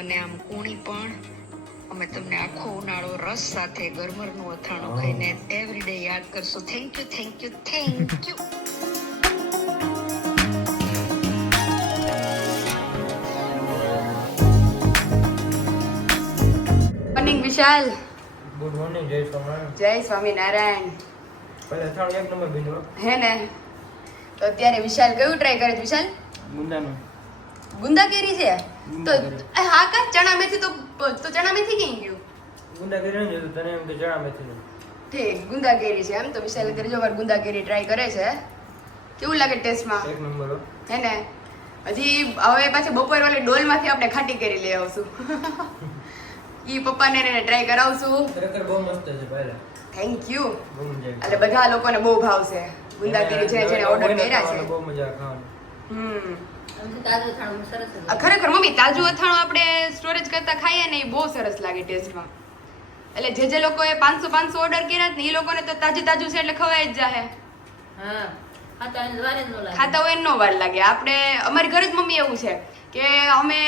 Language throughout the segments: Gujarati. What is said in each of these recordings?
અને આમ કુણી પણ. અમે તમને આખો ઉનાળો રસ સાથે ગરમરનું અથાણું ખાઈને એવરીડે યાદ કરશું. Thank you, thank you, thank you. Morning Vishal. Good morning. જય સ્વામિનારાયણ. જય સ્વામિનારાયણ. પહેલા અથાણું એક નંબર બીજો હે ને? તો અત્યારે વિશાલ કયું ટ્રાય કરે છે વિશાલ? ગુંદાનું. ગુંદા કેરી છે તો ગુંદા કેરી. હા કા ચણા મેથી તો ચણા મેથી કઈ ગયું? ગુંદા કરી ને તો તને એમ કે ચણા મેથી ઠીક, ગુંદા કેરી છે એમ. તો વિશાલ અત્યારે જો વાર ગુંદા કેરી ટ્રાય કરે છે. કેવું લાગે ટેસ્ટમાં? એક નંબર હો. હે ને? હજી હવે પાછી બપોર વાળી ડોલમાંથી આપણે ખાટી કેરી લઈ આવશું. ઈ પપ્પાને એને ટ્રાય કરાવશું. ખરેખર બહુ મસ્ત છે પહેલા. Thank you. બહુ મજા એટલે બધા લોકોને બહુ ભાવશે ગુંદા કેરી જેને ઓર્ડર કર્યા છે. બહુ મજા ખાવાની. આ ખરેખર મમ્મી તાજું અથાણું આપણે સ્ટોરેજ કરતા ખાઈએ ને એ બહુ સરસ લાગે ટેસ્ટમાં. એટલે જે લોકોએ 500 ઓર્ડર કર્યા ને એ લોકોને તો તાજું છે એટલે ખવાય જ જાહે. ખાતા હોય નો વાર લાગે. આપણે અમારી ઘરે જ મમ્મી એવું છે કે અમે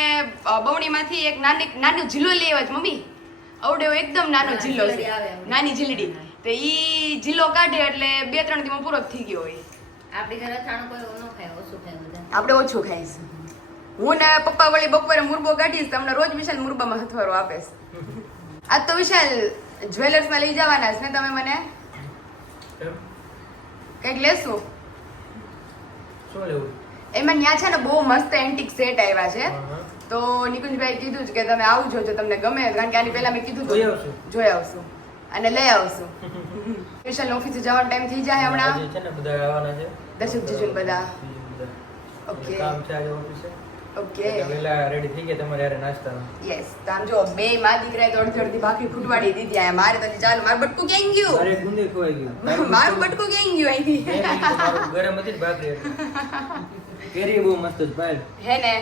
બવણીમાંથી એક નાનો જિલ્લો લઈ આવ્યા છે મમ્મી. આવડે એકદમ નાનો જિલ્લો છે, નાની જીલડી. તો ઈ જિલ્લો કાઢે એટલે 2-3 દિવસમાં પૂરો થઈ ગયો હોય. આપણે ઓછું ખાઈશું. હું ને પપ્પા વળી બપોરે મુરબો કાઢીશ તમને રોજ વિશાલ મુરબામાં હથવારો આપેશ. આજ તો વિશાલ જ્વેલર્સમાં લઈ જવાના છે ને તમે મને? એમ? કંઈક લેશું શું લેવું? એમાં ન્યા છે ને બહુ મસ્ત એન્ટિક સેટ આવ્યા છે. તો નિકુંજભાઈ કીધું છે કે તમે આવજો જો તમને ગમે, કારણ કે આની પહેલા મેં કીધું જોઈ આવશું અને લઈ આવશું. વિશાલ ઓફિસે જવાનો ટાઈમ થઈ જાય હમણાં. આજે છે ને બધા આવવાના છે. દર્શક જીજુ બધા. ઓકે કામ છે આજે ઓફિસે. ઓકે એટલે વેલા રેડી થઈ ગયા તમારે યારે નાસ્તાનું. યસ. તો આમ જો બે માં દીકરાએ તો અડધી ભાખરી ફૂટવાડી દીધી. આ મારે તો ચાલો મારું બટકું ક્યાં ગયું? મારે ગુંદી ખવાઈ ગયું. મારું બટકું ક્યાં ગયું અહીંથી? મારું ગરમ હતી ને ભાખરી એટલે. કેરી બહુ મસ્ત છે ભાઈ. હે ને?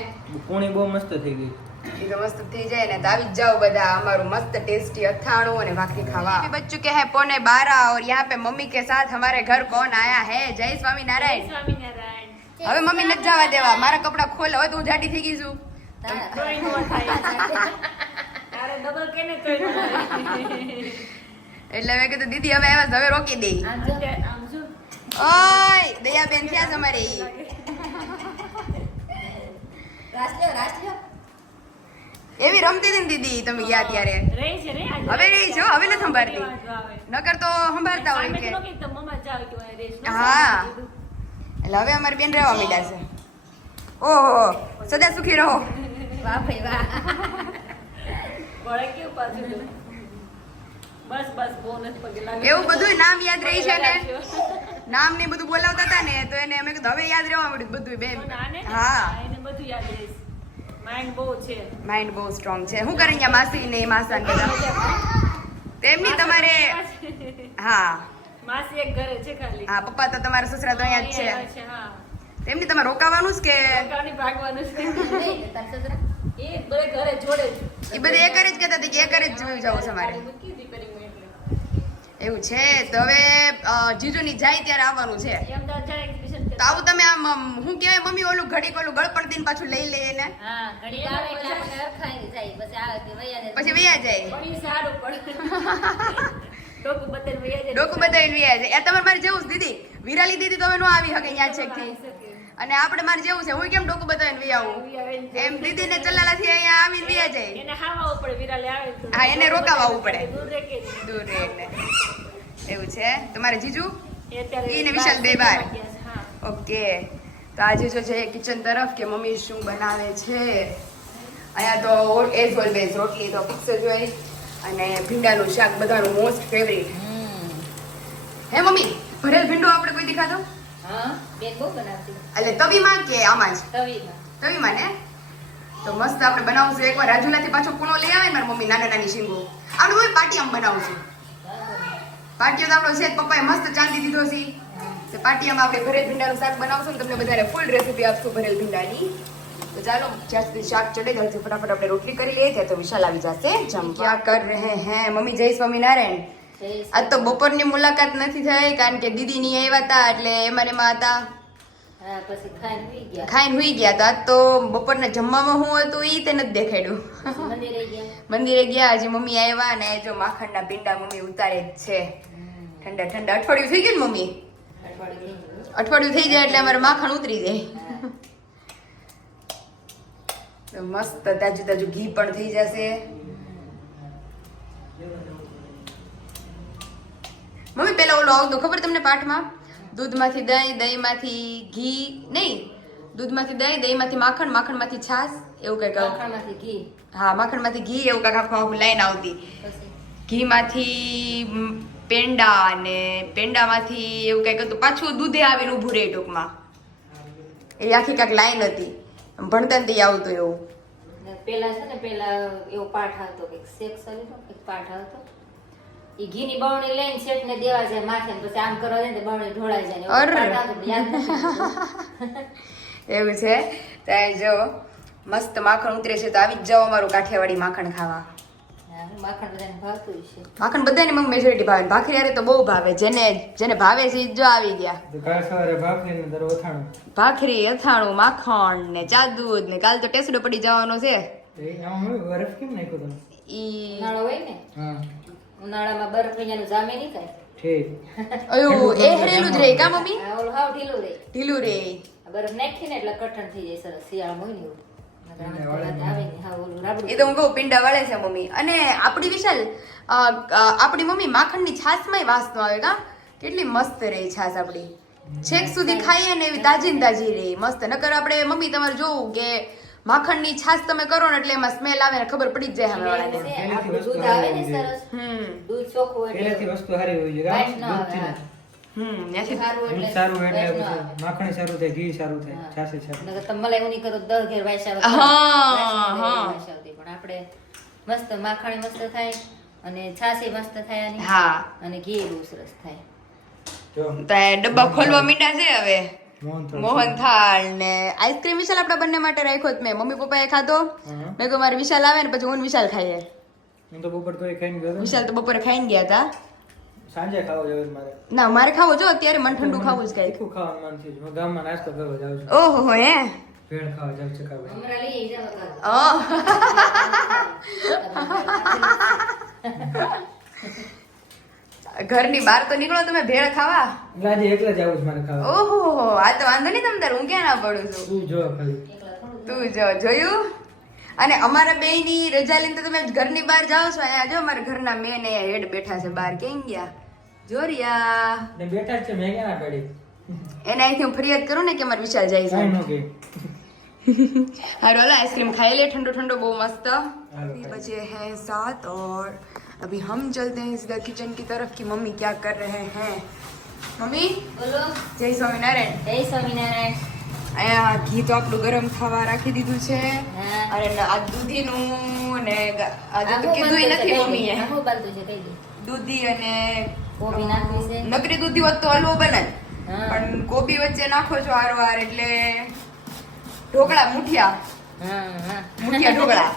કુણી બહુ મસ્ત થઈ ગઈ. ये तो मस्त થઈ જાય ને તો આવી જ જાઓ બધા અમારું મસ્ત ટેસ્ટી અથાણું અને ભાખરી ખાવા. अभी बज चुके हैं 11:15 और यहाँ पे मम्मी के साथ हमारे घर कौन आया है? जय स्वामीनारायण. હવે મમ્મી નથી જવા દેવા. મારા કપડા ખોલ, હવે તું જાડી થઈ ગઈ છું. એટલે મેં કીધું દીદી હવે આવ્યા હવે રોકી દે. ઓય દયાબેન થયા છે અમારે ઈ. એવી રમતી હતી ને દીદી તમે ગયા ત્યારે. હવે રહી છે હવે નથી સંભાળતી. નકર તો સંભાળતા હોય કે હા. એટલે હવે અમારી બેન રહેવા માંડ્યા છે. ઓહો સદા સુખી રહો. એવું બધું નામ યાદ રહી છે ને, નામ ને બધું બોલાવતા હતા ને તો એને અમે કીધું હવે યાદ રહેવા મળ્યું બધું બેન. હા માઇન્ડ બહુ સ્ટ્રોંગ છે. શું કરે અહીંયા માસી ને માસા ને બધા? તેમની તમારે હા માસી એક ઘરે છે ખાલી. હા પપ્પા તો તમારા સસરા તો અહીંયા જ છે. તેમની તમારે રોકાવાનું જ કે ભાગવાનું છે? એ બધે ઘરે જોડે જ. એ બધે એક જ કહેતા હતા કે એક જ જોઈ જવું છે મારે. એવું છે તો હવે જીજુની જાય ત્યારે આવવાનું છે. તો આવું તમે આમ હું કહેવાય મમ્મી ઓલું ઘડીક ઓલું ગળપણ દિન પાછું લઈ લે ને પછી વૈયા જાય. ડોકું બતાવીને વૈયા જાય. એ તમારે મારે જેવું જ દીદી. વિરાલી દીદી તો હવે ન આવી શકે અહીંયા છેકથી. અને આપણે મારે જેવું છે હું કેમ ડોકું બતાવીને વૈયા આવું એમ દીદીને ચલાલાથી અહીંયા આવીને વૈયા જાય. હા એને રોકાવવું પડે દૂર રહે એટલે. એવું છે તમારે જીજુ એને વિશાલ બે બાર. ઓકે તો આજે જો છે કિચન તરફ કે મમ્મી શું બનાવે છે. અહીંયા તો એઝ ઓલવેઝ રોટલી તો ફિક્સ જ હોય અને ભીંડાનું શાક બધાનું મોસ્ટ ફેવરિટ. હે મમ્મી ભરેલ ભીંડો આપણે કોઈ દેખાતો? એટલે તવીમાં કે આમાં જ? તવીમાં ને. તો મસ્ત આપણે બનાવશું એકવાર. રાજુલાથી પાછો કૂણો લઈ આવે ને મારી મમ્મી નાના નાની શીંગો. આપણે કોઈ પાટિયામાં બનાવશું. પાટિયો તો આપણો છે પપ્પાએ મસ્ત ચાંદી દીધો છે. તો પાટિયામાં આપણે ભરેલ ભીંડાનું શાક બનાવશું ને તમને બધાને ફૂલ રેસીપી આપશું ભરેલ ભીંડાની. તો ચાલો જ્યાં સુધી શાક ચડે ત્યાં સુધી ફટાફટ આપણે રોટલી કરી લઈએ ત્યાં તો વિશાલ આવી જશે. ક્યાં કર રહે હે મમ્મી? જય સ્વામિનારાયણ. આજ તો બપોરની મુલાકાત નથી થઈ કારણ કે દીદી ની આવ્યા હતા એટલે એમાં હતા હા, પછી ખાઈને સુઈ ગયા. ખાઈને હુઈ ગયા તો આજ તો બપોરના જમવામાં હું હતું ઈ તે નથી દેખાડ્યું. પછી મંદિરે ગયા. મંદિરે ગયા, હજી મમ્મી આવ્યા ને જો માખણના પીંડા મમ્મી ઉતારે જ છે. ઠંડા ઠંડા અઠવાડિયું થઈ ગયું ને મમ્મી? અઠવાડિયું થઈ જાય એટલે અમારે માખણ ઉતરી જાય. તો મસ્ત તાજું તાજું ઘી પણ થઈ જશે. મમ્મી પેલા ઓલો આવતો ખબર તમને પાઠમાં? દૂધમાંથી દહીં, દહીંમાંથી ઘી, નહીં દૂધમાંથી દહીં, દહીંમાંથી માખણ, માખણમાંથી છાશ, એવું કઈક. માખણમાંથી ઘી. હા, માખણમાંથી ઘી એવું કઈક આખું લાઈન આવતી. પછી ઘીમાંથી પેંડા અને પેંડામાંથી એવું કઈક હતું, પાછું દૂધે આવીને ઊભું રહે ટૂંકમાં. એ આખી કાંઈક લાઈન હતી, ભણતરથી આવતું એવું. ને પેલા છે ને પેલા એવો પાઠ આવતો કે શેક સરીનો એક પાઠ આવતો. ઈ ઘીની બવણી લઈને શેઠને દેવા જાય માથે ને પછી આમ કરવા જાય ને તો બવણી ઢોળાઈ જાય ને એવો અરે. પાઠ આવતો, પણ યાદ નથી. એવું છે. ત્યાં જો મસ્ત માખણ ઉતરે છે તો આવી જ જાઓ અમારું કાઠિયાવાડી માખણ ખાવા. હા, માખણ બધાને ભાવતું છે. માખણ બધાને મમ્મી મેજોરિટી ભાવે, ભાખરી હારે તો બહુ ભાવે. જેને ભાવે છે ઈ જ જો આવી ગયા. તો કાલ સવારે ભાખરીને દર અથાણું. ભાખરી, અથાણું, માખણ ને ચા દૂધ ને કાલ તો ટેસડો પડી જવાનો છે. એ આમાં હું બરફ કેમ નાખ્યો તમે? ઈ ઉનાળો હોય ને, હા ઉનાળામાં બરફ અહીંયાનું જામે નહીં થાય. ઠીક. અયું એ હરેલું જ રહે કા મમ્મી? આ ઓલું હાવ ઢીલું રહે. ઢીલું રે. આ બરફ નાખીએ ને એટલે કઠણ થઈ જાય સરસ. શિયાળામાં હોય ને એવું. નકર આમાં તો આવે ને હાવ ઓલું રાબડું. એ તો હું કહું પિંડા વળે છે મમ્મી. અને આપણી વિશાલ આપણી મમ્મી માખણની છાશમાંય વાસ નો આવે કા? કેટલી મસ્ત રહે છાશ આપણી. છેક સુધી ખાઈએ ને એવી તાજી ને તાજી રહે મસ્ત. નકર આપણે મમ્મી તમારે જોવું કે માખણની છાશ તમે કરો ને એટલે એમાં સ્મેલ આવે ને ખબર પડી જ જાય સામે વાળાને. છે, આપણું દૂધ આવે ને સરસ. દૂધ ચોખ્ખું હોય પહેલેથી એટલે વસ્તુ સારી હોવી જોઈએ. વાઈટ ન આવે. દૂધથી હા. નથી. ત્યાંથી સારું દૂધ એટલે સારું એટલે વાઈટ ન પછી આવે. માખણ સારું થાય, ઘી સારું થાય, હા. છાશે સારું. નકર તમે મલાઈ ઉની કરો તો 10 ઘેર વાઈસા હા, હા. પણ આપણે મસ્ત માખણ મસ્ત થાય અને છાસી મસ્ત થાય આની. હા. અને ઘી બહુ સરસ થાય. જો તો એ ડબ્બા ખોલવા મીંડા છે હવે. મોહનથાળ. મોહનથાળ ને આઈસ્ક્રીમ વિશાલ આપણા બંને માટે રાખ્યો જ મેં. મમ્મી પપ્પાએ ખાધો. હા. મેં કહ્યું મારે વિશાલ આવે ને પછી હું ને વિશાલ ખાઈએ. હું તો બપોર કોઈ ખાઈને ગયો હતો. વિશાલ તો બપોરે ખાઈને ગયા હતા. સાંજે ખાવા જવું છે મારે. ના મારે ખાવો જો અત્યારે મને ઠંડુ ખાવું જ કઈક. તીખું ખાવાનું મન થયું છે. હું ગામમાં નાસ્તો કરવા જાઉં છું. ઓહો હો હે. ભેળ ખાવા જાઉં છું કાકા. હમણાં લઈ જાવ કાલ. ઘરની બહાર તો નીકળો તમે ભેળ ખાવા. એટલે આજે એકલા જ આવું છે મારે ખાવા. ઓહો હો આ તો વાંધો નહીં તમ તાર હું ક્યાં ના પડું છું. તું જો ખાલી. એકલા થોડું તું જો જોયું. અને અમારા બેયની રજા લઈને તો તમે ઘરની બહાર જાઓ છો. અહીંયા જો અમારા ઘરના મેન એ હેડ બેઠા છે બહાર. કેમ ગયા? જોરિયા. ને બેઠા જ છે, મેં ક્યાં ના પાડી? એને અહીંથી હું ફરિયાદ કરું ને કે અમારે વિશાલ જાય છે. કાંઈ ન કહે. हारो वाला आइसक्रीम खाए ले ठंडो ठंडो बहुत मस्त। हेलो। बजे हैं 7 और अभी हम चलते हैं सीधा किचन की तरफ कि मम्मी क्या कर रहे हैं। मम्मी બોલો जय स्वामीनारायण। જય સ્વામિનારાયણ. અહીંયા ઘી તો આપણું ગરમ થવા રાખી દીધું છે હા. અને આ દૂધીનું અને આ આ દૂધ કીધું બનતું છે, નથી કહી દે. મમ્મીએ આ શું બનતું છે કહી દે. દૂધી અને કોબી નાખવી છે. નકરી દૂધી હોત તો હલવો બને જ. હા. પણ કોબી વચ્ચે નાખો છો હારવાર એટલે ઢોકળા મુઠિયા હા હા મુઠિયા ઢોકળા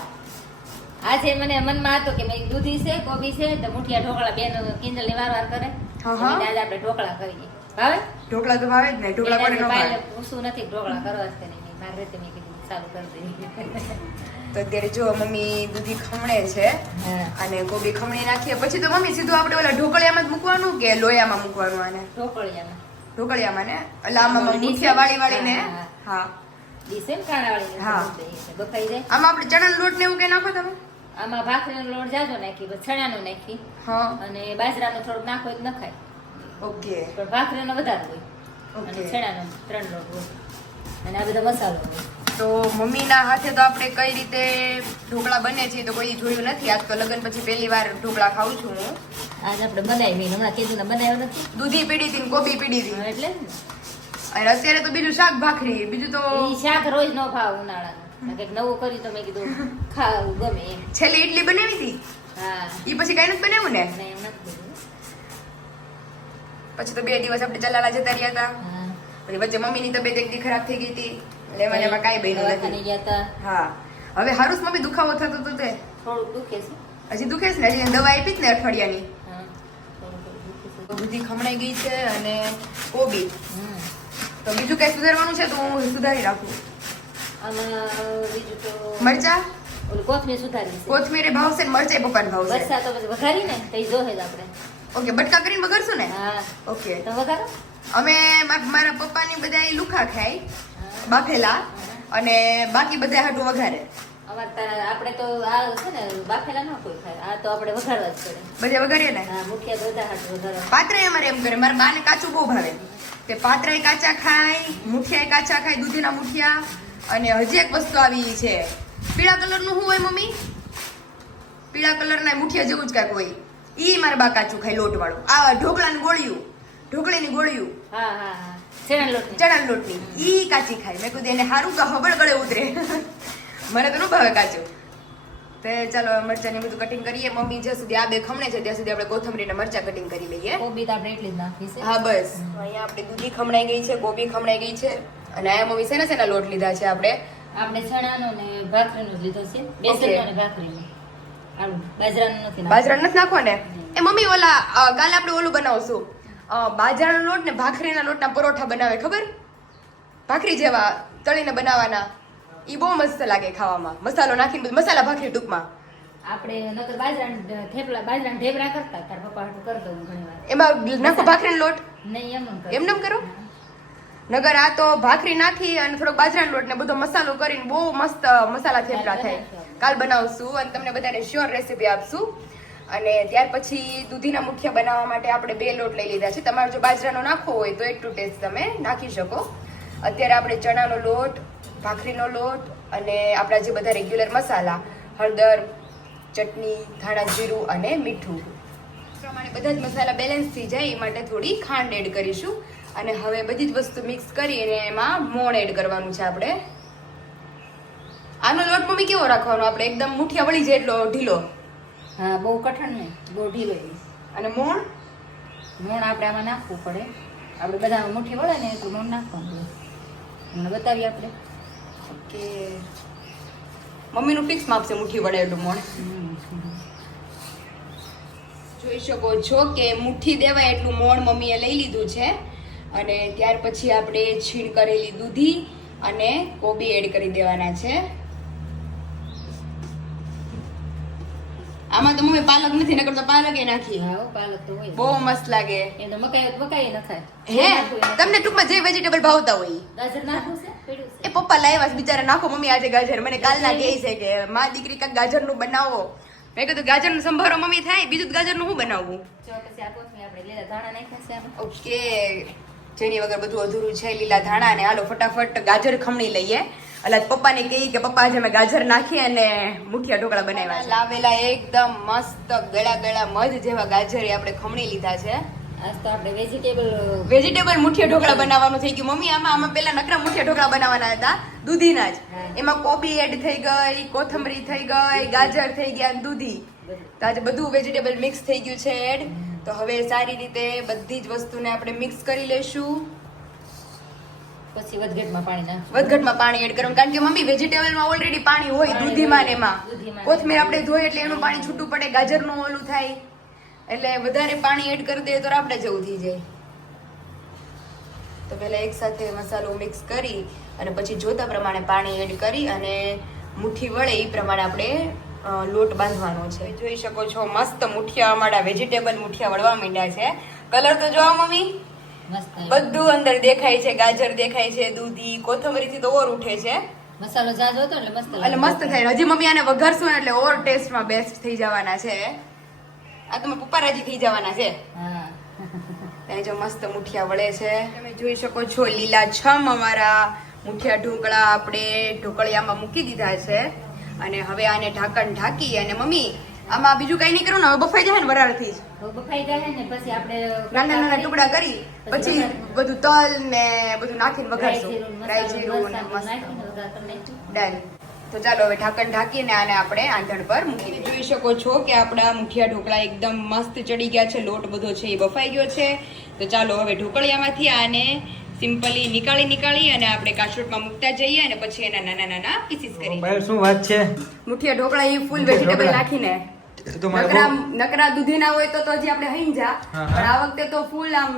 આજે મને મનમાં હતો કે મેં દૂધી છે કોબી છે તો મુઠિયા ઢોકળા બેન કિંજલ ની વાર કરે. હા, હા. એટલે આજે આપણે ઢોકળા કરીએ. ભાવે? ઢોકળા તો ભાવે જ ને ઢોકળા કોને ન ભાવે. પૂછવું નથી ઢોકળા કરવા જ કે નહીં. મારે રીતે મેં કીધું ચાલુ કરી દઈએ. તો અત્યારે જો મમ્મી દૂધી ખમણે છે હા. અને કોબી ખમણી નાખીએ પછી તો મમ્મી સીધું આપણે ઓલા ઢોકળિયામાં જ મૂકવાનું કે લોયામાં મૂકવાનું આને ઢોકળિયામાં ઢોકળિયામાં ને એટલે આમાં મુઠિયા વાળી વાળીને હા, હા ડીસે ને કાણાવાળી હા. બફાઈ જાય. આમાં આપણે ચણાનો લોટ ને એવું કઈ નાખો તમે આમાં ભાખરીનો લોટ જાજો નાખી પછી ચણાનો નાખી હા અને બાજરાનો થોડોક નાખો તો નખાય ઓકે પણ ભાખરીનો વધારે હોય અને ઓકે ચણાનો 3 લોટ હોય અને આ બધો મસાલો હોય. તો મમ્મીના હાથે તો આપણે કઈ રીતે ઢોકળા બને છે તો કોઈ જોયું નથી. આજ તો લગ્ન પછી પહેલી વાર ઢોકળા ખાઉં છું હું. આજ આપણે બનાવી હમણાં કીધું ને બનાવ્યો નથી. દૂધી પીડી હતી ને કોબી પીડી હતી હા, એટલે જ ને. અને અત્યારે તો બીજું શાક ભાખરી બીજું તો ઈ શાક રોજ નો ભાવ ઉનાળાનું કંઈક નવું કર્યું તો મેં કીધું ખાવું ગમે એમ. છેલ્લી ઇડલી બનાવી હતી હા એ પછી કઈ નથી બનાવ્યું ને અને એમ નથી બધું. પછી તો 2 દિવસ આપણે ચલાલા જતા રહ્યા હતા. હા પછી વચ્ચે મમ્મીની તબિયત એકદી ખરાબ થઈ ગઈ હતી એટલે મને એમાં કાંઈ બન્યું દવાખાને નથી. ગયા તા. હા હવે હારુસમાં બી દુખાવો થતો હતો તે થોડુંક દુખે છે. હજી દુખે છે ને હજી દવા આપી જ ને અઠવાડિયાની. હા થોડુંક દુખે છે. દૂધી ખમણાઈ ગઈ છે અને કોબી હમ. તો બીજું કઈ સુધારવાનું છે તો હું સુધારી રાખું. આમાં બીજું તો મરચા ઓલું કોથમીર સુધારી છે. કોથમીરે ભાવશે ને મરચાઈ પપ્પાને ભાવશે. વરસાદ તો પછી વઘારી ને તો ઈ જોહે જ આપણે. ઓકે બટકા કરીને વઘારશું ને? હા ઓકે. તો વઘારો. અમે મારા પપ્પાની બધા લુખા ખાય બાફેલા અને બાકી બધા હાટું વઘારે. અમારે તારા આપણે તો આ છે ને બાફેલા ન કોઈ ખાય. આ તો આપણે વઘારવા જ પડે. બધા વઘારીએ ને. હા મુખ્ય બધા હાથ વઘારવા. પાત્રાય અમારે એમ કરે. મારા બાને કાચું બહુ ભાવે. તે પાત્રાય કાચા ખાય, મુઠિયાય કાચા ખાય, દૂધીના મુઠિયા. અને હજી એક વસ્તુ આવી છે, પીળા કલરનું શું હોય મમ્મી? પીળા કલરના મુઠિયા જેવું જ કાંઈક હોય. ઈ મારા બા કાચું ખાય, લોટ વાળું. આ ઢોકળાની ગોળીયું, ઢોકળીની ગોળીયું, હા હા હા ચણાના લોટની. ચણાના લોટની ઈ કાચી ખાય. મેં કીધું એને હારું કે હબળ ગળે ઉતરે. મને તો ન ભાવે કાચું. તે ચાલો મરચાની બધું કટિંગ કરીએ. મમ્મી જ્યાં સુધી આ બે ખમણે છે ત્યાં સુધી આપણે કોથમરીના મરચા કટિંગ કરી લઈએ. કોબી તો આપણે એટલી જ નાખી છે. હા બસ અહીંયા આપણે દૂધી ખમણાઈ ગઈ છે, ગોબી ખમણાઈ ગઈ છે. અને આ મમ્મી શેના લોટ લીધા છે આપણે? આપણે ચણાનો ને ભાખરીનો જ લીધો છે. બેસનનો અને ભાખરીનો. આવું બાજરાનો નથી નાખવાનો. બાજરાનો નથી નાખવો ને? એ મમ્મી ઓલા કાલે આપણે ઓલું બનાવશું, બાજરાનો લોટ ને ભાખરીના લોટના પરોઠા બનાવે, ખબર? ભાખરી જેવા તળીને બનાવવાના. ઈ બહુ મસ્ત લાગે ખાવામાં, મસાલો નાખીને બધું. મસાલા ભાખરી ટૂંકમાં. આપણે નકર બાજરાના ઢેબરા કરતા. તાર પપ્પા હાટું કરતો હું ઘણીવાર. એમાં નાખો ભાખરીનો લોટ? નહીં એમ ન એમ કરો? નગર આ તો ભાખરી નાખી અને થોડોક બાજરાનો લોટ ને બધો મસાલો કરીને બહુ મસ્ત મસાલા થેપલા થાય. કાલ બનાવશું અને તમને બધાને શ્યોર રેસીપી આપશું. અને ત્યાર પછી દૂધીના મુઠિયા બનાવવા માટે આપણે 2 લોટ લઈ લીધા છે. તમારે જો બાજરાનો નાખવો હોય તો 1 to 2 તમે નાખી શકો. અત્યારે આપણે ચણાનો લોટ, ભાખરીનો લોટ અને આપણા જે બધા રેગ્યુલર મસાલા, હળદર, ચટણી, ધાણા જીરું અને મીઠું પ્રમાણે બધા જ મસાલા બેલેન્સ થઈ જાય એ માટે થોડી ખાંડ એડ કરીશું. અને હવે બધી જ વસ્તુ મિક્સ કરી અને એમાં મોણ એડ કરવાનું છે આપણે. આનો લોટ મમ્મી કેવો રાખવાનો આપણે? એકદમ મુઠિયા વળી જાય એટલો ઢીલો? હા બહુ કઠણ નહીં, બહુ ઢીલો. અને મોણ આપણે આમાં નાખવું પડે. આપણે બધા મુઠ્ઠી વળે ને એટલું મોણ નાખવાનું. મને બતાવીએ આપણે. ઓકે. મમ્મીનું ફિક્સ માપ છે મુઠ્ઠી વડે એટલું મોણ. જોઈ શકો છો કે મુઠ્ઠી દેવાય એટલું મોણ મમ્મીએ લઈ લીધું છે. અને ત્યાર પછી આપણે છીણ કરેલી દૂધી અને કોબી એડ કરી દેવાના છે. આમાં તો મમ્મી પાલક નથી, નકર તો પાલક એ નાખી. હા પાલક તો હોય. બહુ મસ્ત લાગે. એ તો મકાઈ ન ખાય. હે તમને ટૂંકમાં જે વેજીટેબલ ભાવતા હોય. ગાજર નાખવું છે? પડ્યું છે. એ પપ્પા લાવ્યા છે બિચારા. નાખો મમ્મી આજે ગાજર. મને કાલના કહે છે કે માં દીકરી કાંઈક ગાજરનું બનાવો. મેં કીધું ગાજરનો સંભારો મમ્મી થાય, બીજું ગાજરનું શું બનાવવું? જો પછી આ કોથમીર આપણે લીલા ધાણા નાખ્યા છે આમાં. ઓકે. જેની વગર બધું અધૂરું છે. લીલા ધાણા ને હાલો ફટાફટ ગાજર ખમણી લઈએ. એટલે પપ્પાને કહી કે પપ્પા આજે અમે ગાજર નાખી અને મુઠિયા ઢોકળા બનાવ્યા છે. લાવેલા એકદમ મસ્ત ગળા મધ જેવા ગાજર આપણે ખમણી લીધા છે. આજ તો આપણે વેજીટેબલ મુઠિયા ઢોકળા બનાવવાનું થઈ ગયું. મમ્મી આમાં પેલા નકરા મુઠિયા ઢોકળા બનાવવાના હતા દૂધીના જ. એમાં કોબી એડ થઈ ગઈ, કોથમરી થઈ ગઈ, ગાજર થઈ ગયા, દૂધી. તો આજે બધું વેજીટેબલ મિક્સ થઈ ગયું છે એડ. તો હવે સારી રીતે બધી જ વસ્તુને આપણે મિક્સ કરી લેશું. પછી વધઘટમાં પાણી નાખશું. વધઘટમાં પાણી એડ કરવાનું, કારણ કે મમ્મી વેજીટેબલમાં ઓલરેડી પાણી હોય દૂધીમાં ને એમાં. કોથમીર આપણે ધોઈ એટલે એનું પાણી છૂટું પડે, ગાજરનું ઓલું થાય. એટલે વધારે પાણી એડ કરી દે તો આપણે જેવું થઈ જાય. તો પહેલા એક સાથે મસાલો મિક્સ કરી અને પછી જોતા પ્રમાણે પાણી એડ કરી અને મુઠ્ઠી વળે એ પ્રમાણે આપણે લોટ બાંધવાનો છે. જોઈ શકો છો મસ્ત મુઠિયા અમારા વેજીટેબલ મુઠિયા વળવા માંડ્યા છે. કલર તો જોવા મમ્મી મસ્ત બધું અંદર દેખાય છે. ગાજર દેખાય છે, દૂધી, કોથમરી થી તો ઓર ઉઠે છે. મસાલો જાજો હતો એટલે મસ્ત એટલે મસ્ત થાય. હજી મમ્મી આને વઘારશું ને એટલે ઓર ટેસ્ટમાં બેસ્ટ થઈ જવાના છે. આ તમે પપ્પા રાજી થઈ જવાના છે. હા ત્યાં જો મસ્ત મુઠિયા વળે છે. તમે જોઈ શકો છો લીલાછમ અમારા મુઠિયા ઢોકળા આપણે ઢોકળિયામાં મૂકી દીધા છે. અને હવે આને ઢાંકણ ઢાંકી અને મમ્મી આમાં બીજું કઈ નહીં કરું ને, હવે બફાઈ જાય ને વરાળથી જ. બફાઈ જાય ને પછી આપણે નાના ટુકડા કરી પછી બધું તલ ને બધું નાખીને વઘારશું. રાઈ જીરું ને મસ્ત ડન. તો ચાલો હવે ઢાંકણ ઢાંકીને આને આપણે આંધણ પર મૂકી દઈએ. જોઈ શકો છો કે આપણા મુઠિયા ઢોકળા એકદમ મસ્ત ચડી ગયા છે. લોટ બધો છે એ બફાઈ ગયો છે. તો ચાલો હવે ઢોકળિયામાંથી આને સિમ્પલી નીકાળી અને આપણે કાચરોટમાં મૂકતા જઈએ અને પછી એના નાના પીસીસ કરી. શું વાત છે? મુઠિયા ઢોકળા એ ફૂલ વેજીટેબલ નાખીને તો મારે નકરા દૂધીના હોય તો હજી આપણે હૈંજા, હા, પણ આ વખતે તો ફૂલ આમ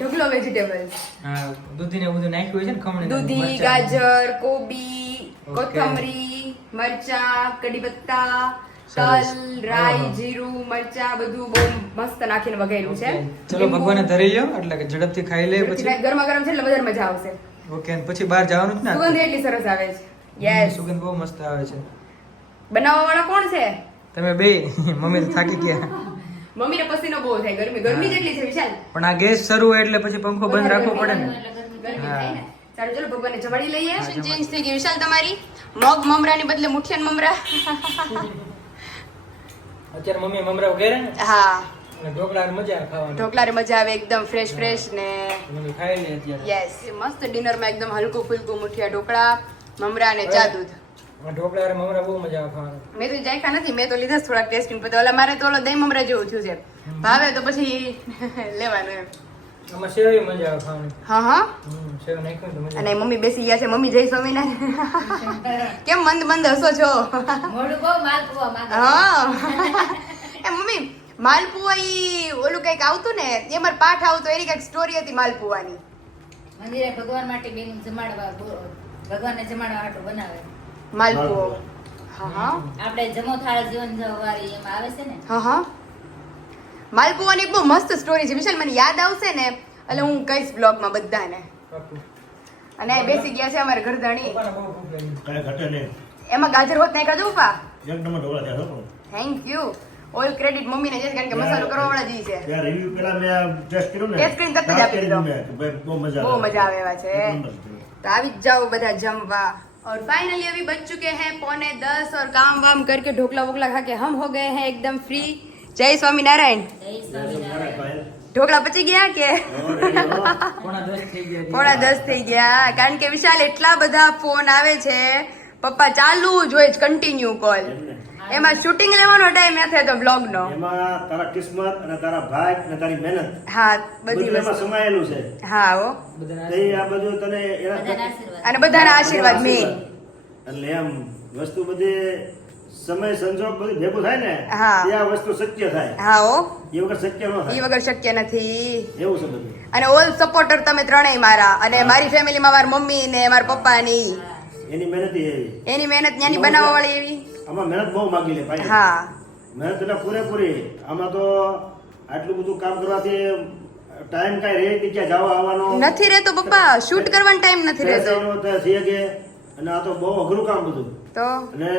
ઢગલો વેજીટેબલ, હા દૂધીને બધું નાખ્યું હોય છે ને ખમણી દૂધી, ગાજર, કોબી, કોથમરી, મરચા, કડી પત્તા, સરસ. તલ, રાઈ, જીરું, મરચા બધું બહુ મસ્ત નાખીને વઘાર્યું છે. ચલો ભગવાને ધરી લ્યો એટલે કે ઝડપથી ખાઈ લે પછી. ગરમા ગરમ છે એટલે વધારે મજા આવશે. ઓકે અને પછી બહાર જવાનું જ ને સુગંધ એટલી સરસ આવે છે. યસ. સુગંધ બહુ મસ્ત આવે છે. બનાવવા વાળા કોણ છે? તમે બે મમ્મી તો થાકી ગયા. મમ્મીને પસીનો બહુ થાય, ગરમી જેટલી છે વિશાલ. પણ આ ગેસ શરૂ હોય એટલે પછી પંખો બંધ રાખવો પડે ને. ગરમી થાય ને. ચાલો ચલો ભગવાનને જમાડી લઈએ. ચેન્જ થઈ ગઈ વિશાલ તમારી. મગ મમરાની બદલે મુઠિયાન મમરા. અત્યારે મમ્મી મમરા વગેરે ને હા, અને ઢોકળા મજા આવે ખાવાની. ઢોકળાને મજા આવે એકદમ ફ્રેશ ને. મમ્મી ખાઈ લે અત્યારે. યસ, મસ્ત ડિનરમાં એકદમ હલકું ફુલકું મુઠિયા ઢોકળા, મમરા અને ચા દૂધ. આ ઢોકળા અને મમરા બહુ મજા આવે ખાવાની. મેં તો જાયખા નથી, મેં તો લીધા જ થોડાક ટેસ્ટિંગ પછી. ઓલા મારે તો ઓલો દહીં મમરા જેવું થયું છે, ભાવે તો પછી લેવાનું એમ. આમાં સેવ મજા આવે ખાવાની. હા, સેવ નાખ્યું તો મજા અને મમ્મી બેસી ગયા છે. મમ્મી જય સ્વામિનારાયણ. કેમ મંદ મંદ હસો છો? મોઢું બહુ માલપુઆ માંગે. હા એ મમ્મી, માલપુઆ ઈ ઓલું કઈક આવતું ને, એ મારે પાઠ આવતો, એની કઈક સ્ટોરી હતી માલપુઆની. મંદિરે ભગવાન માટે બેન જમાડવા, ભગવાનને જમાડવા હાટું બનાવે માલપુઓ. હા, આપણે જમો થાળ જીવન જવારી એમાં આવે છે ને. હા. માલપુઆની એક બહુ મસ્ત સ્ટોરી છે વિશાલ, મને યાદ આવશે ને એટલે હું કહીશ બ્લોગમાં બધાને. પાક્કું. અને આ બેસી ગયા છે અમારે ઘરધણી. પપ્પાને બહુ ભૂખ લાગી. કાંઈ ઘટે નહીં. એમાં ગાજર હોત નહીં કાઢું પા. એક નંબર ઢોકળા થયા હતો. Thank you. ઓલ ક્રેડિટ મમ્મીને છે કારણ કે મસાલો કરવા વાળા જ ઈ છે. ત્યાં review પેલા મેં ટેસ્ટ કર્યું ને, ટેસ્ટ કરીને તરત જ આપી દીધો. મેં કે ભાઈ બહુ મજા બહુ મજા આવે એવા છે. એક નંબર છે. तो આવી જ જાओ બધા જમવા. और फाइनली अभी बज चुके हैं 9:45 और काम वाम करके ढोकला वोकला खा के हम हो गए हैं एकदम फ्री. जय स्वामीनारायण. જય સ્વામિનારાયણ. ઢોકળા પચી ગયા કે પોણા 10 થઈ ગયા. 9:45 થઈ ગયા? કારણ કે વિશાલ એટલા બધા ફોન આવે છે, પપ્પા ચાલુ જ હોય કન્ટિન્યુ કોલ. એમાં શૂટિંગ લેવાનો ટાઈમ નથી થતો બ્લોગ નો. એમાં તારા કિસ્મત અને તારા ભાગ અને તારી મહેનત હા, બધી બધું એમાં વસ્તુ. સમાયેલું છે. હા હો. બધાના એ આ બધું તને એના બધાના આશીર્વાદ. અને બધાના આશીર્વાદ મેન. એટલે એમ વસ્તુ બધી સમય સંજોગ બધું ભેગું થાય ને હા. ત્યાં વસ્તુ શક્ય થાય. હા હો, એ વગર શક્ય ન ઈ થાય. વગર શક્ય નથી. એવું છે બધું. અને ઓલ સપોર્ટર તમે ત્રણેય મારા, અને મારી ફેમિલીમાં મારી મમ્મી ને મારા પપ્પા ની. એની મહેનત એવી. એની મહેનત ત્યાંની બનાવવા વાળી એવી. આમાં મહેનત બહુ માગી લે ભાઈ. હા, મહેનત એટલે પૂરેપૂરી. આમાં તો આટલું બધું કામ કરવાથી ટાઈમ કાંઈ રહે નહીં, ક્યાં જવા આવવાનો નથી રહેતો પપ્પા, શૂટ કરવાનો ટાઈમ નથી રહેતો. બેસવાનું તો થઈ શકે. અને આ તો બહુ અઘરું કામ બધું. તો અને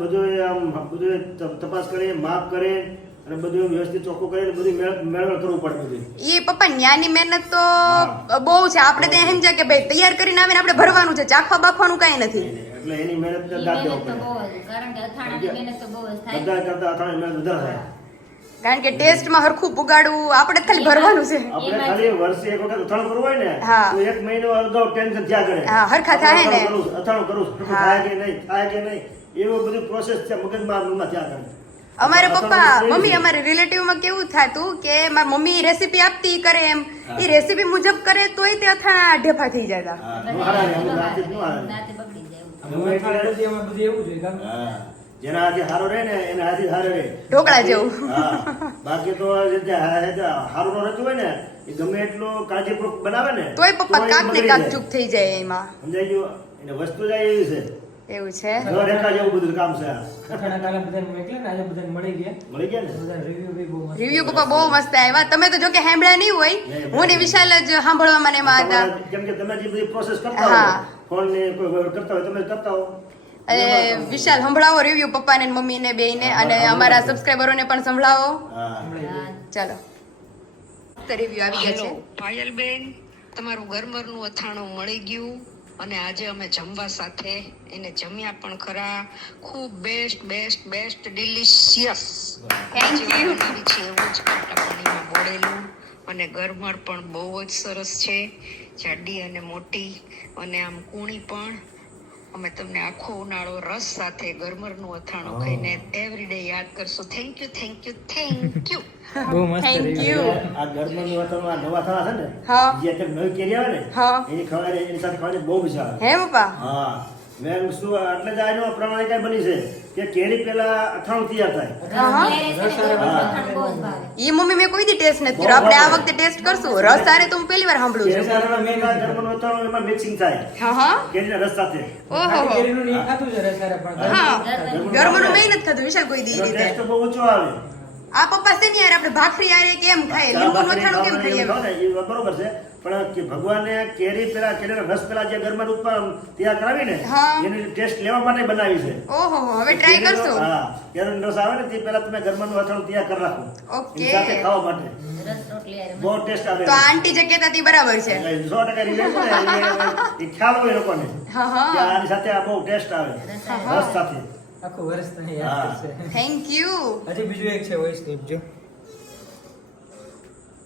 બધું આમ બધું તપાસ કરી, માપ કરી અને બધું વ્યવસ્થિત ચોખ્ખું કરીને બધું મેળવણ કરવું પડે બધું. એ પપ્પા ન્યાની મહેનત તો બહુ છે. આપણે ત્યાં સમજ્યા કે ભાઈ તૈયાર કરીને આવીને આપણે ભરવાનું છે, ચાખવા બાખવાનું કાંઈ નથી. એટલે એની મહેનત ઈ દાદ દેવો મહેનત તો પડે. બહુ જ, કારણ કે અથાણાની મહેનત તો બહુ જ થાય. બધા કરતા અથાણી મહેનત વધારે થાય. કારણ કે ટેસ્ટમાં હરખું પુગાડવું આપણે જ ખાલી ભરવાનું છે. આપણે ખાલી વર્ષે એક વખત અથાણું કરવું હોય ને હા. તો એક મહિનો અગાઉ ટેન્શન થયા કરે. હા, હરખા થાય ને. અથાણું કરું છું, હા. થાય કે નહીં, થાય કે નહીં, એવું બધું પ્રોસેસ છે મગજમાં થયા કરે. અમારે પપ્પા અથાણું મમ્મી છે. અમારે રિલેટિવમાં કેવું થતું કે મારી મમ્મી રેસીપી આપતી ઈ કરે એમ, એ રેસીપી મુજબ કરે તોય તે અથાણા ઢેફા થઈ જતા. હા, નો હારા રે, અમુક હાથે જ નો હારા રે. નાતે બગડી જાય એવું. અમે એટલે એમાં બધું એવું જોઈએ કામ. હા. જેના હાથે હારો રહે ને એના હાથે જ હારો રહે. ઢોકળા જેવું. હા. બાકી તો જે હારું નો રહેતું હોય ને એ ગમે એટલું કાળજીપૂર્વક બનાવે ને તોય પપ્પા તો એ કાક ને બગડી કાક જાય. ચૂક થઈ જાય એમાં. સમજાઈ ગયું? એને વસ્તુ જાય એવી છે. એવું છે. ઘર રેખા જેવું બધું કામ છે આ. અથાણા કાલે બધાને મોકલ્યા ને આજે બધાને મળી ગયા. મળી ગયા ને? બધાના review બી બહુ મસ્ત. રિવ્યુ પપ્પા બહુ મસ્ત આવ્યા. તમે તો જો કે સાંભળ્યા નહીં હોય, હું ને વિશાલ જ સાંભળવામાં ને એમાં હતા. કેમ કે તમે જે બધી પ્રોસેસ કરતા હા. હો ફોન ને કોઈ વહીવટ કરતા હોય તમે કરતા હો. અને વિશાલ સંભળાવો રિવ્યુ પપ્પાને ને મમ્મીને બેયને, અને અમારા સબસ્ક્રાઇબરોને પણ સંભળાવો. હા. ચાલો તો રિવ્યુ આવી ગયા છે. હેલો પાયલબેન, તમારું ગરમરનું અથાણું મળી ગયું અને આજે અમે જમવા સાથે એને જમ્યા પણ ખરા. ખૂબ best best best delicious Thank you. બનાવી છે એવું જ કાંટા પાણીમાં બોળેલું, અને ગરમર પણ બહુ જ સરસ છે, જાડી અને મોટી, અને આમ કૂણી પણ. અમે તમને આખો ઉનાળો રસ સાથે ગરમરનું અથાણું ખાઈને એવરીડે યાદ કરશું. Thank you thank you thank you. બહુ મસ્ત Thank review. you. આ ગરમીનું વાતાવરણ આ નવા થાળા છે ને હા. જે અત્યારે નવી કેરી આવે ને હા. એની ખવાય એની સાથે ખાવાની બહુ મજા આવે. હે પપ્પા? હા. મેં શું એટલે જ આનો પ્રમાણિકા બની છે કે કેરી પેલા અથાણું તૈયાર થાય. ઈ મમ્મી મેં કોઈ દી ટેસ્ટ નથી કર્યો. આપણે આ વખતે ટેસ્ટ કરશું. રસ સારે તો હું પહેલી વાર સાંભળું કેરી છું. સાથે મેં ગરમનું અથાણું એમાં મિક્સિંગ થાય હા હા કેરીના રસ સાથે. ઓહો કેરીનું નહીં ખાધું છે રસારે પણ હા ગરમનું મેં નથી ખાધું વિશાલ કોઈ દી ઈ એનો રીતે. ટેસ્ટ બહુ ઊંચો આવે. આ પપ્પા છે ને યાર આપણે ભાખરી યારે કેમ ખાય લીંબુ મથાણું કેમ ખાઈએ ખાવ ને એ બરોબર છે પણ કે ભગવાને કેરી પેલા કેરીનો રસ પેલા જે ગરમા ઉપર તૈયાર કરાવી ને હા. એની ટેસ્ટ લેવા માટે બનાવી છે. ઓહો હવે ટ્રાય કરશું. હા કેરીનો રસ આવે ને તે પેલા તમે ગરમાનું અથાણું તૈયાર કરી રાખો ઓકે. એની સાથે ખાવા માટે બહુ ટેસ્ટ આવે. તો આંટી જે કહેતા હતી બરાબર છે. 100% રિલેટ છે એ ખ્યાલ હોય લોકોને હા હા કે આની સાથે આ બહુ ટેસ્ટ આવે રસ સાથે. આખું વર્ષ તને યાદ કરશે. Thank you. હજી બીજું એક છે વોઇસ ક્લિપ જો.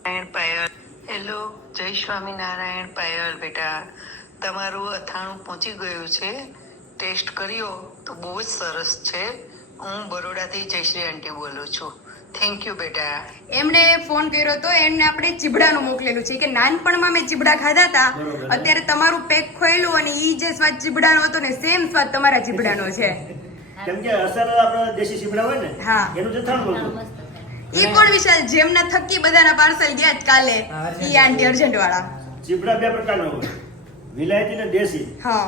નારાયણ પાયલ, હેલો, જય સ્વામિનારાયણ પાયલ. બેટા તમારું અથાણું પહોંચી ગયું છે, ટેસ્ટ કર્યો તો બહુ જ સરસ છે. હું બરોડાથી જયશ્રી આંટી બોલું છું. થેન્ક યુ બેટા. એમણે ફોન કર્યો તો એમને આપણે ચીબડાનું મોકલેલું છે કે નાનપણમાં મેં ચીબડા ખાધા હતા, બરોબર. અત્યારે તમારું પેક ખોયલું અને ઈ જે સ્વાદ ચીબડાનો હતો ને સેમ સ્વાદ તમારા ચીબડાનો છે. કેમ કે અસર આપણા દેશી સીબડા હોય ને હા. એનું જ અથાણું હતું. ઈ કોણ વિશાલ જેમના થકી બધાના પાર્સલ ગયા જ કાલે? ઈ આંટી અર્જન્ટ વાળા. ચીબડા બે પ્રકારના હોય, વિલાયતી ને દેશી. હા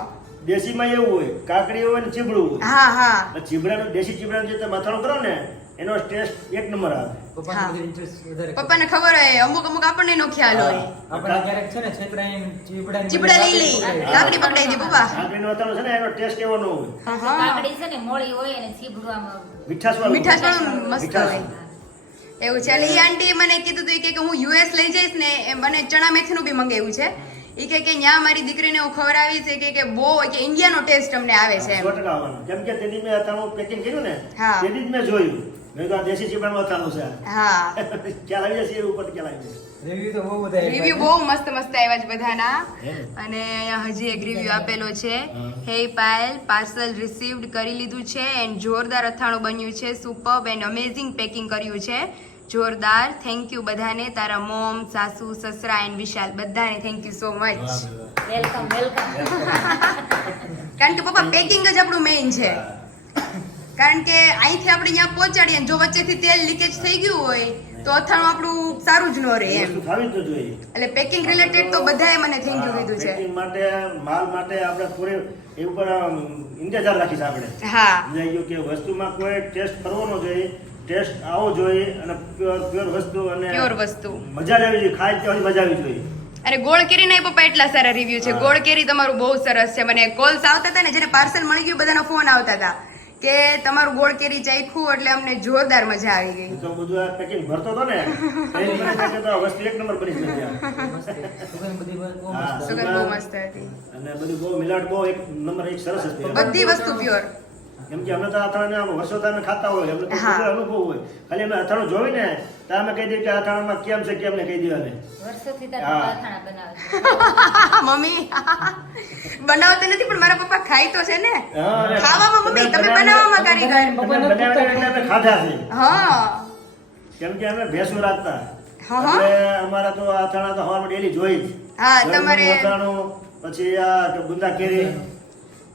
દેશીમાં એવું હોય કાકડી હોય ને ચીબડું હોય. હા હા એટલે ચીબડાનું દેશી ચીબડાનું જે તમે અથાણું કરો ને એનો ટેસ્ટ એક નંબર આવે. પપ્પાને હા. બધું ઇન્ટરેસ્ટ વધારે છે. પપ્પાને ખબર હોય અમુક અમુક આપણને નો ખ્યાલ હોય. આપણે ક્યારેક છે ને છેતરાઈને ચીબડાની ચીબડા લઈ લઈ લાકડી પકડાઈ દી પપ્પા. કાકડીનું અથાણું છે ને એનો ટેસ્ટ એવો ન હોય, હા હા કાકડી છે ને મોળી હોય અને ચીબડું આમાં મીઠાશ મીઠાશ વાળું મસ્ત મીઠાશ. હોય. એવું છે. એટલે ઈ આંટી મને કીધું હતું કે હું યુએસ લઈ જઈશ ને એ મને ચણા મેથીનું બી મંગાવ્યું છે. ઈ કે ન્યા મારી દીકરીને હું ખવડાવી છે કે બહુ કે ઇન્ડિયાનો ટેસ્ટ અમને આવે છે એમ. 100% આવવાનું. કેમ કે તેની મેં અથાણું પેકિંગ કર્યું ને હા. તેથી જ મેં જોયું. મેં કીધું આ દેશી ચીબડાનું અથાણું છે આ. હા ખ્યાલ આવી જશે એ ઉપર ખ્યાલ આવી જશે. રિવ્યુ તો બહુ બધા રિવ્યુ બહુ મસ્ત મસ્ત આવ્યા છે બધાના. અને અહીંયા હજી એક રિવ્યુ આપેલો છે. હે પાયલ, પાર્સલ રિસીવ્ડ કરી લીધું છે એન્ડ જોરદાર અથાણું બન્યું છે. સુપર્બ એન્ડ અમેઝિંગ પેકિંગ કર્યું છે. જોરદાર. થેન્ક યુ બધાને, તારા મોમ, સાસુ, સસરા એન્ડ વિશાલ બધાને thank you so much. Welcome welcome. કારણ કે પપ્પા પેકિંગ જ આપણું મેઇન છે. કારણ કે અહીંથી આપણે અહીંયા પહોંચાડીએ ને જો વચ્ચેથી તેલ લીકેજ થઈ ગયું હોય તો અથાણું આપણું સારું જ ન રહે એમ. વસ્તુ ખાવી જ ન જોઈએ. એટલે પેકિંગ રિલેટેડ તો બધાએ મને થેન્ક યુ કીધું છે. પેકિંગ માટે માલ માટે આપણે પૂરે એ ઉપર ઇંતજાર રાખીશ આપણે. હા સમજાઈ ગયું કે વસ્તુમાં કોઈ ટેસ્ટ કરવો ન જોઈએ, ટેસ્ટ આવો જોઈએ અને પ્યોર વસ્તુ અને પ્યોર વસ્તુ. મજા લેવી જોઈએ, ખાઈ ત્યાં મજા આવી જોઈએ. અને ગોળ કેરીના પપ્પા એટલા સારા રિવ્યુ છે. ગોળ કેરી તમારું બહુ સરસ છે. મને કોલ્સ આવતા હતા ને જેને પાર્સલ મળી ગયું બધાના ફોન આવતા હતા કે તમારું ગોળ કેરી ચાખ્યું એટલે અમને જોરદાર મજા આવી ગઈ. તો બધું આ પેકિંગ ભરતો હતો ને એ મને લાગે તો આ વસ્તુ એક નંબર બની ગઈ ત્યાં. સુગંધ બધી બહુ હા, મસ્ત. સુગંધ બહુ મસ્ત હતી. અને બધું બહુ મિલાવટ બહુ એક નંબર એક સરસ હતી. બધી વસ્તુ પ્યોર. કેમ કે અમે તો અથાણાને આમ વર્ષો તમે ખાતા હોય અમને તો હા. પૂરો અનુભવ હોય. ખાલી અમે અથાણું જોઈને તો અમે કહી દઈએ કે આ અથાણામાં કેમ છે કેમ ને કહી દેવાને. વર્ષોથી તાર હા. પપ્પા અથાણા બનાવે છે. મમ્મી બનાવતા નથી પણ મારા પપ્પા ખાય તો છે ને. હા, અને ખાવામાં મમ્મી તમે બનાવવામાં કારીગર. તમે બનાવ્યા એટલે અમે ખાધા છે. હા કેમ કે અમે ભેંસું રાખતા હા, હા. એટલે અમારા તો આ અથાણા તો હવામાં ડેલી જોઈ જ. હા, ગરમનું તમારે- અથાણું, પછી આ ગુંદા કેરી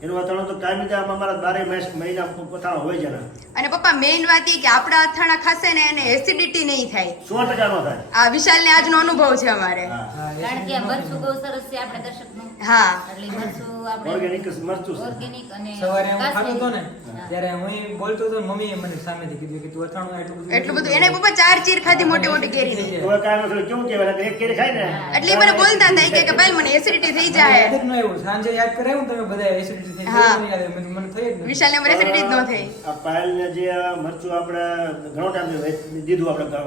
એનું અથાણું તો કાયમી જ આમ અમારા 12 મહિના અથાણું હોય છે ને. અને પપ્પા મેઇન વાત ઈ કે આપણા અથાણા ખાશે ને એને એસિડિટી નહીં થાય. 100% નો થાય. આ વિશાલને આજનો અનુભવ છે અમારે. હા. હા, કારણ કે આ મરચું બહુ સરસ છે આપણે દર્શકનું. હા એટલે મરચું આપણે ઓર્ગેનિક મરચું છે. ઓર્ગેનિક અને સવારે હું ખાતો હતો ને હા. ત્યારે હું બોલતો હતો ને મમ્મીએ મને સામેથી કીધું કે તું અથાણું એટલું બધું એને પપ્પા 4 ચીર ખાધી મોટી મોટી કેરીની. તો કાંઈ નથી, કેવું કહેવાય કે એક કેરી ખાય ને એટલે ઈ મને બોલતા હતા ઈ કે ભાઈ મને એસિડિટી થઈ જાય. યાદ જ ન આવ્યું. સાંજે યાદ કરાવ્યું ને તમે બધા એસિડિટી થઈ હા. ગઈ. યાદ આવ્યું. મને થઈ જ નથી. વિશાલને મને એસિડિટી જ ન થઈ. આ પાયલને જે આ મરચું આપણે ઘણો ટાઈમ દીધું આપણે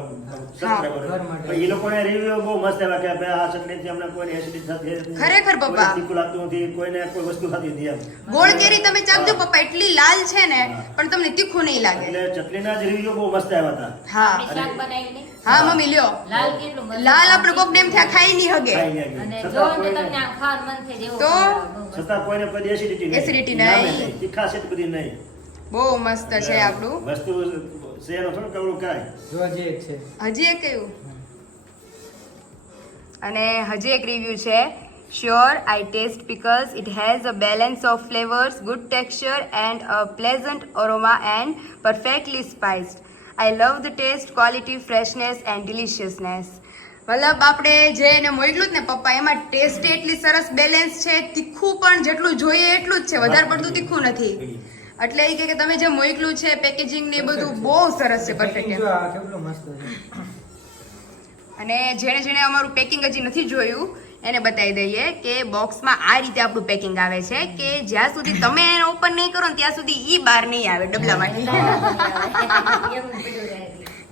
સબસ્ક્રાઈબર ઘર માટે. પણ એ લોકોને રિવ્યુ બહુ મસ્ત આવ્યા કે ભાઈ આ ચટણીથી અમને કોઈને એસિડિટી થતી નથી. ખરેખર પપ્પા. કોઈને તીખું લાગતું નથી, કોઈને કોઈ વસ્તુ થતી નથી એમ. ગોળ કેરી તમે ચાખજો પપ્પા એટલી લાલ છે ને પણ તમને તીખું નહીં લાગે. એટલે ચટણીના જ રિવ્યુ બહુ મસ્ત આવ્યા હતા. હા આપણે શાક બનાવી નહીં. હા મમ્મી લ્યો. લાલ કેટલું મસ્ત. લાલ આપણે કોક નેમ થયા ખાઈ નહીં હગે. ખાઈ ગયા. અને જો છતાં ને તમને કોઈને- આમ ખાવાનું મન થઈ જાય તો? એવું બહુ મસ્ત. છતાં કોઈને કોઈ એસિડિટી Acidity નામે નહીં. નહીં, તીખાશ એટલી બધી નહીં. બહુ મસ્ત છે આપણું. વસ્તુ છે એનો થોડું કવડું કાંઈ. જોવા જઈએ જ છે. હજી એક કયું અને હજી એક રિવ્યુ છે Sure, I taste pickles. It has a balance of flavors, good texture, and a pleasant aroma, and perfectly spiced. I love the taste, quality, freshness, and deliciousness. મતલબ આપણે જે એને મોકલું જ ને પપ્પા એમાં ટેસ્ટ એટલી સરસ બેલેન્સ છે, તીખું પણ જેટલું જોઈએ એટલું જ છે, વધારે પડતું તીખું નથી. એટલે એ કે તમે જે મોકલું છે પેકેજિંગ ને એ બધું બહુ સરસ છે, પરફેક્ટ છે. કેટલું મસ્ત છે. અને જેણે અમારું પેકિંગ હજી નથી જોયું એને બતાવી દઈએ કે બોક્સમાં આ રીતે આપણું પેકિંગ આવે છે કે જ્યાં સુધી તમે એને ઓપન નહીં કરો ને ત્યાં સુધી ઈ બહાર નહીં આવે ડબલામાંથી. એવું બધું રહે.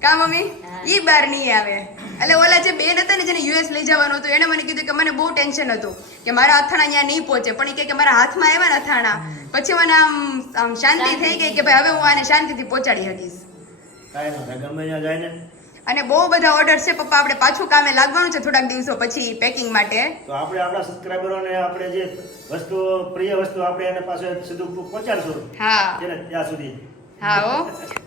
કા મમ્મી ઈ બહાર નહીં આવે. એટલે ઓલા જે બેન હતા ને જેને યુએસ લઈ જવાનું હતું એને મને કીધું કે મને બહુ ટેન્શન હતું કે મારા અથાણા અહીંયા નહીં પહોંચે, પણ એ કે મારા હાથમાં આવ્યા ને અથાણા પછી મને આમ શાંતિ થઈ ગઈ કે ભાઈ હવે હું આને શાંતિથી પહોંચાડી શકીશ. કાંઈ ન થાય, ગમે ત્યાં જાય ને. અને બહુ બધા ઓર્ડર છે પપ્પા, આપણે પાછું કામે લાગવાનું છે થોડાક દિવસો પછી પેકિંગ માટે. તો આપણે આપણા સબસ્ક્રાઈબરોને આપણે જે વસ્તુ પ્રિય વસ્તુ આપણે એને પાસે સીધું પહોંચાડશું. હા ત્યાં સુધી. હા હો,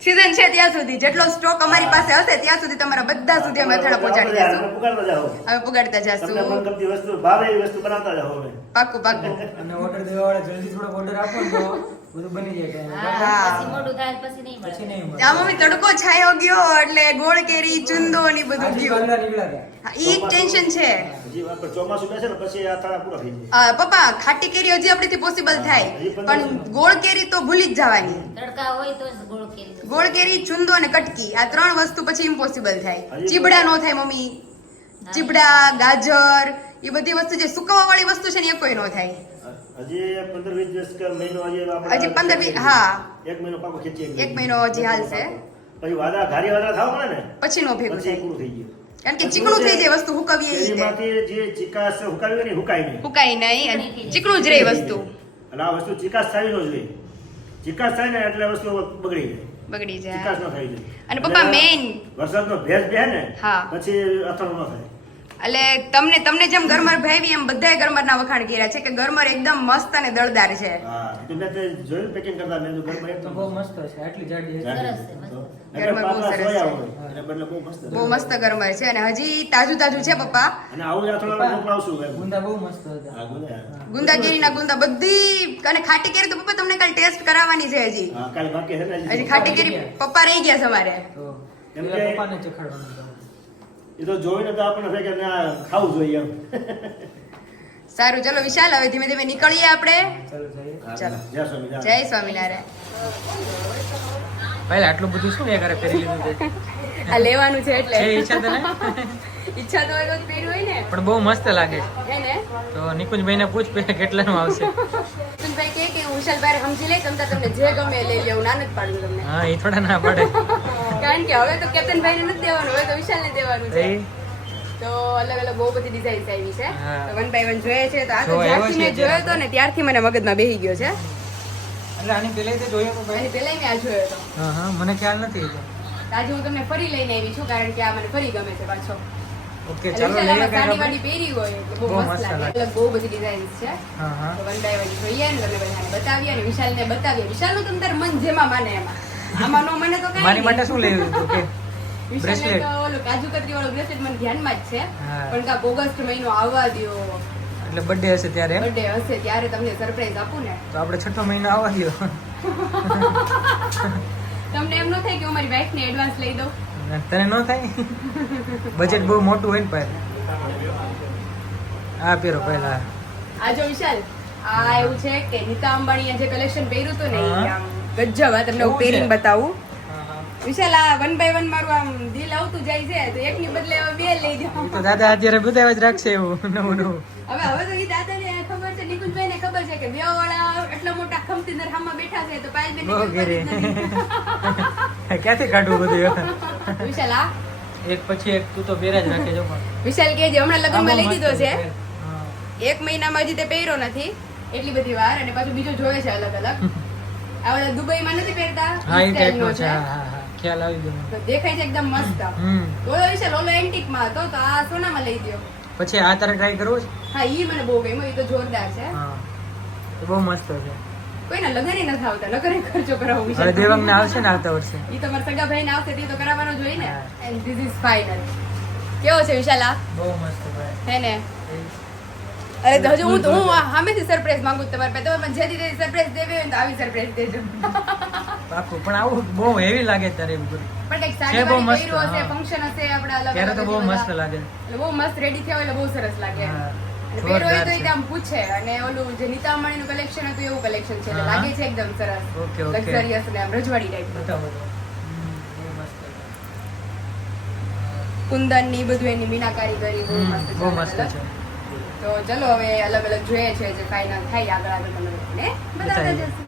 સીઝન છે ત્યાં સુધી જેટલો સ્ટોક અમારી પાસે હશે ત્યાં સુધી તમારા બધા સુધી અમે અથાણા પહોંચાડી દઈશું. પુગાડતા જાઓ. હવે પુગાડતા તમને જશું. મનગમતી વસ્તુ ભાવે એવી વસ્તુ બનાવતા જાઓ હવે. પાક્કું પાક્કું. અને ઓર્ડર દેવાવાળા જલ્દી થોડો ઓર્ડર આપો ને તો બધું બની જાય time. હા, પછી મોડું થાય પછી નહીં મળે. પછી નહીં મળે. આ મમ્મી તડકો છાયો ગયો એટલે ગોળ કેરી ચુંદો ને ઈ બધું આજે ગયું. કાલના નીકળ્યા હતા. હા, ઈ એક ટેન્શન છે. હજી આપણે ચોમાસું બેસે ને પછી આ થાળા પૂરા થઈ જાય. પપ્પા ખાટી કેરી હજી આપણીથી પોસિબલ થાય પણ ગોળ કેરી તો ભૂલી જ જવાની. તડકા હોય તો જ ગોળ કેરી. ગોળ કેરી ચુંદો અને કટકી આ ત્રણ વસ્તુ પછી ઇમ્પોસિબલ થાય. ચીબડા નો થાય મમ્મી. ચીબડા, ગાજર એ બધી વસ્તુ જે સુકવવા વાળી વસ્તુ છે ને એ કોઈ નો થાય. હજી 15-20 દિવસ કે મહિનો હજી આપણે હજી 15-20 હા એક મહિનો પાકો ખેંચીએ. એક મહિનો હજી હાલશે. પછી વાદળા ઘારી વાદળા થાવ પડે ને પછી નો ભેગું પછી થાય પૂરું થઈ ગયું. કારણ કે ચીકણું થઈ જાય વસ્તુ હુકવીએ ઈ રીતે. કેરીમાંથી જે ચીકાશ હુકાવી હોય ને એ હુકાય નહીં. હુકાય નહીં અને ચીકણું જ રહે વસ્તુ. એટલે આ વસ્તુ ચીકાશ થાય ન જોઈએ. ચીકાશ થાય ને એટલે વસ્તુ બગડી જાય. બગડી ચીકાશ જાય. ન થઈ જાય. અને પપ્પા મેઇન વરસાદનો ભેજ બે ને હા. પછી અથાણું ન થાય. એટલે તમને જેમ ગરમર ભાવી એમ બધાય ગરમરના વખાણ કર્યા છે કે ગરમર એકદમ મસ્ત અને દળદાર છે. હા તો મેં તે જોયું પેકિંગ કરતા મેં કીધું ઘરમાં તો એકદમ બહુ મસ્ત છે. આટલી જાડી છે. સરસ છે, મસ્ત. એટલે ઘરમાં બહુ પાતળા સરસ સોયા છે. હોય એને બદલે બહુ મસ્ત બહુ મસ્ત ગરમર છે અને હજી તાજું તાજું છે પપ્પા. અને આવું અથાણું મોકલાવશું એમ. ગુંદા બહુ મસ્ત હતા. હા ગુંદા. ગુંદા કેરીના ગુંદા બધી અને ખાટી કેરી તો પપ્પા તમને કાલ ટેસ્ટ કરાવવાની છે હજી. હા કાલે બાકી છે ને હજી ખાટી કેરી પપ્પા રહી ગયા છે અમારે. તો એમ પેલા કે- પપ્પાને ચખાડવાનું હતું. એ તો જોઈને તો આપણને થાય કે ના ખાવું જોઈએ એમ. સારું ચલો વિશાલ હવે ધીમે ધીમે નીકળીએ આપણે. ચાલો જઈએ. ચાલો. જય સ્વામિનારાયણ. જય સ્વામિનારાયણ. પહેલા આટલું બધું શું એ કરે પહેરી લીધું તે? આ લેવાનું છે એટલે છે ઈચ્છા તને? ઈચ્છા તો હોય તો જ પહેર્યું હોય ને પણ બહુ મસ્ત લાગે. હે ને. તો નિકુંજભાઈ ને પૂછ પહેલા કેટલાનું આવશે. સુનભાઈ કે હું વિશાલભાઈ સમજી લે તમતા તમને જે ગમે એ લઈ લે, હું ના નથી પાડું તમને. હા એ થોડા ના પડે. કારણ કે હવે તો કેતનભાઈને નથી દેવાનું, હવે તો વિશાલને દેવાનું છે. એ તો અલગ અલગ બહુ બધી ડિઝાઇન્સ આવી છે. હા. તો વન બાય વન જોઈએ છે. તો આ તો જોવા જ્યારથી આવ્યો મેં છે જોયો હતો ને ત્યારથી મને મગજમાં બેહી ગયો છે. એટલે આની પહેલા તે જોયો તો ભાઈ. એની પહેલા મેં આ જોયો હતો. હા હા મને ખ્યાલ નથી. તો આજે હું તમને ફરી લઈને આવી છું કારણ કે આ મને ફરી ગમે છે પાછો. ઓકે એટલે ચાલો વિશાલ લઈએ આમાં સાડી કઈ વાડી પહેરી હોય એટલે બહુ બહુ મસ્ત મસ્ત લાગે. લાગે. અલગ બહુ બધી ડિઝાઇન્સ છે. હા હા તો વન બાય વન જોઈએ ને તમને બધાને બતાવીએ અને વિશાલને બતાવીએ. વિશાલનું તમ તાર મન જેમાં માને એમાં. આમાં નો મને તો કાંઈ મારી નહીં. માટે શું લેવું હતું કે વિશાલને bracelet? તો ઓલું કાજુ કતરી વાળો બ્રેસલેટ મને ધ્યાનમાં જ છે. હા. પણ કાંક ઓગસ્ટ મહિનો આવવા દ્યો, એટલે બર્થડે હશે ત્યારે બર્થડે હશે ત્યારે તમને સરપ્રાઈઝ આપું ને. તો આપણે 6 મહિનો આવવા દો. તમને એમ ન થાય કે હું મારી વાઈફને એડવાન્સ લઈ દઉં? તને ન થાય? બજેટ બહુ મોટું હોય ને ભાઈ. આ પહેરો પહેલા. આ જો વિશાલ આ એવું છે કે નીતા અંબાણીએ જે કલેક્શન પહેર્યું હતું ને એ હા. આમ ગજબ. આ તમને હું કેવું પહેરીને છે? બતાવું. હા, હા. વિશાલ આ વન બાય વન મારું આમ દિલ આવતું જાય છે તો એકની બદલે હવે બે લઈ દો. તો દાદા અત્યારે બધા જ રાખશે એવું નવું નવું. હવે તો એ દાદાને ખબર છે, નિકુંજભાઈને ખબર છે કે બે વાળા એટલા મોટા ખમતીદર હામાં બેઠા છે તો પાયલબેનને બહુ કોઈ ઘેરે. ખબર જ નથી. ક્યાંથી કાઢવું બધું? વિશાલ આ એક પછી એક તું તો પહેરા જ રાખે જો પણ. વિશાલ કે જે હમણાં લગ્નમાં લઈ દીધો છે હા. એક મહિનામાં હજી તે પહેર્યો નથી એટલી બધી વાર અને પાછું બીજો જોવે છે અલગ અલગ. આ ઓલા દુબઈમાં નથી પહેરતા હા એ ઈ ટાઈપનો સ્ટાઈલનો છે. હા હા હા ખ્યાલ આવી ગયો મને. તો દેખાય છે એકદમ મસ્ત. હમ ઓલો વિશાલ ઓલો એન્ટિકમાં હતો તો આ સોનામાં લઈ દ્યો. પછી આ તારે ટ્રાય કરવું છે? હા ઈ મને બહુ ગમ્યું, ઈ તો જોરદાર છે. હા તો બહુ મસ્ત છે. કોઈના લગન નથી આવતા, લગન ખર્ચો કરાવો હવે વિશાલ. દેવાંગને આવશે ને આવતા વર્ષે. ઈ તો મારા સગા ભાઈને આવશે તે તો કરાવવાનો જ હોય ને. હા. And this is final. કેવો છે વિશાલ આ? બહુ મસ્ત ભાઈ. હે ને? અરે તો હજુ હું સામેથી સરપ્રાઈઝ માંગુ છું તમારે પાસે. તમે જે રીતે સરપ્રાઈઝ દેવી હોય ને તો આવી સરપ્રાઈઝ દેજો. પાકું. પણ આવું બહુ હેવી લાગે તારે એવું બધું. પણ કંઈક છે સાડી બહુ વાડી મસ્ત, પહેર્યું હશે, હા. ફંક્શન હશે આપણા અલગ ત્યારે અલગ તો બહુ હશે મસ્ત બધા. લાગે. એટલે બહુ મસ્ત રેડી થયા હોય એટલે બહુ સરસ લાગે એમ. હા. અને પહેર્યો હોય તો જોરદાર એ છે. આમ પૂછે. અને ઓલું જે નીતા અંબાણીનું કલેક્શન હતું એવું કલેક્શન છે એટલે હા. લાગે છે એકદમ સરસ, ઓકે, ઓકે. લક્ઝરિયસ ને આમ રજવાડી ટાઈપ. બતાવો તો. બહુ મસ્ત. કુંદન ની બધું એની મીનાકારી કરી બહુ મસ્ત છે બહુ અલગ મસ્ત અલગ. છે. તો ચલો હવે અલગ અલગ જોઈએ છે જે ફાઇનલ થાય આગળ આગળ તમને બતાવતા બતાવીએ. જશું.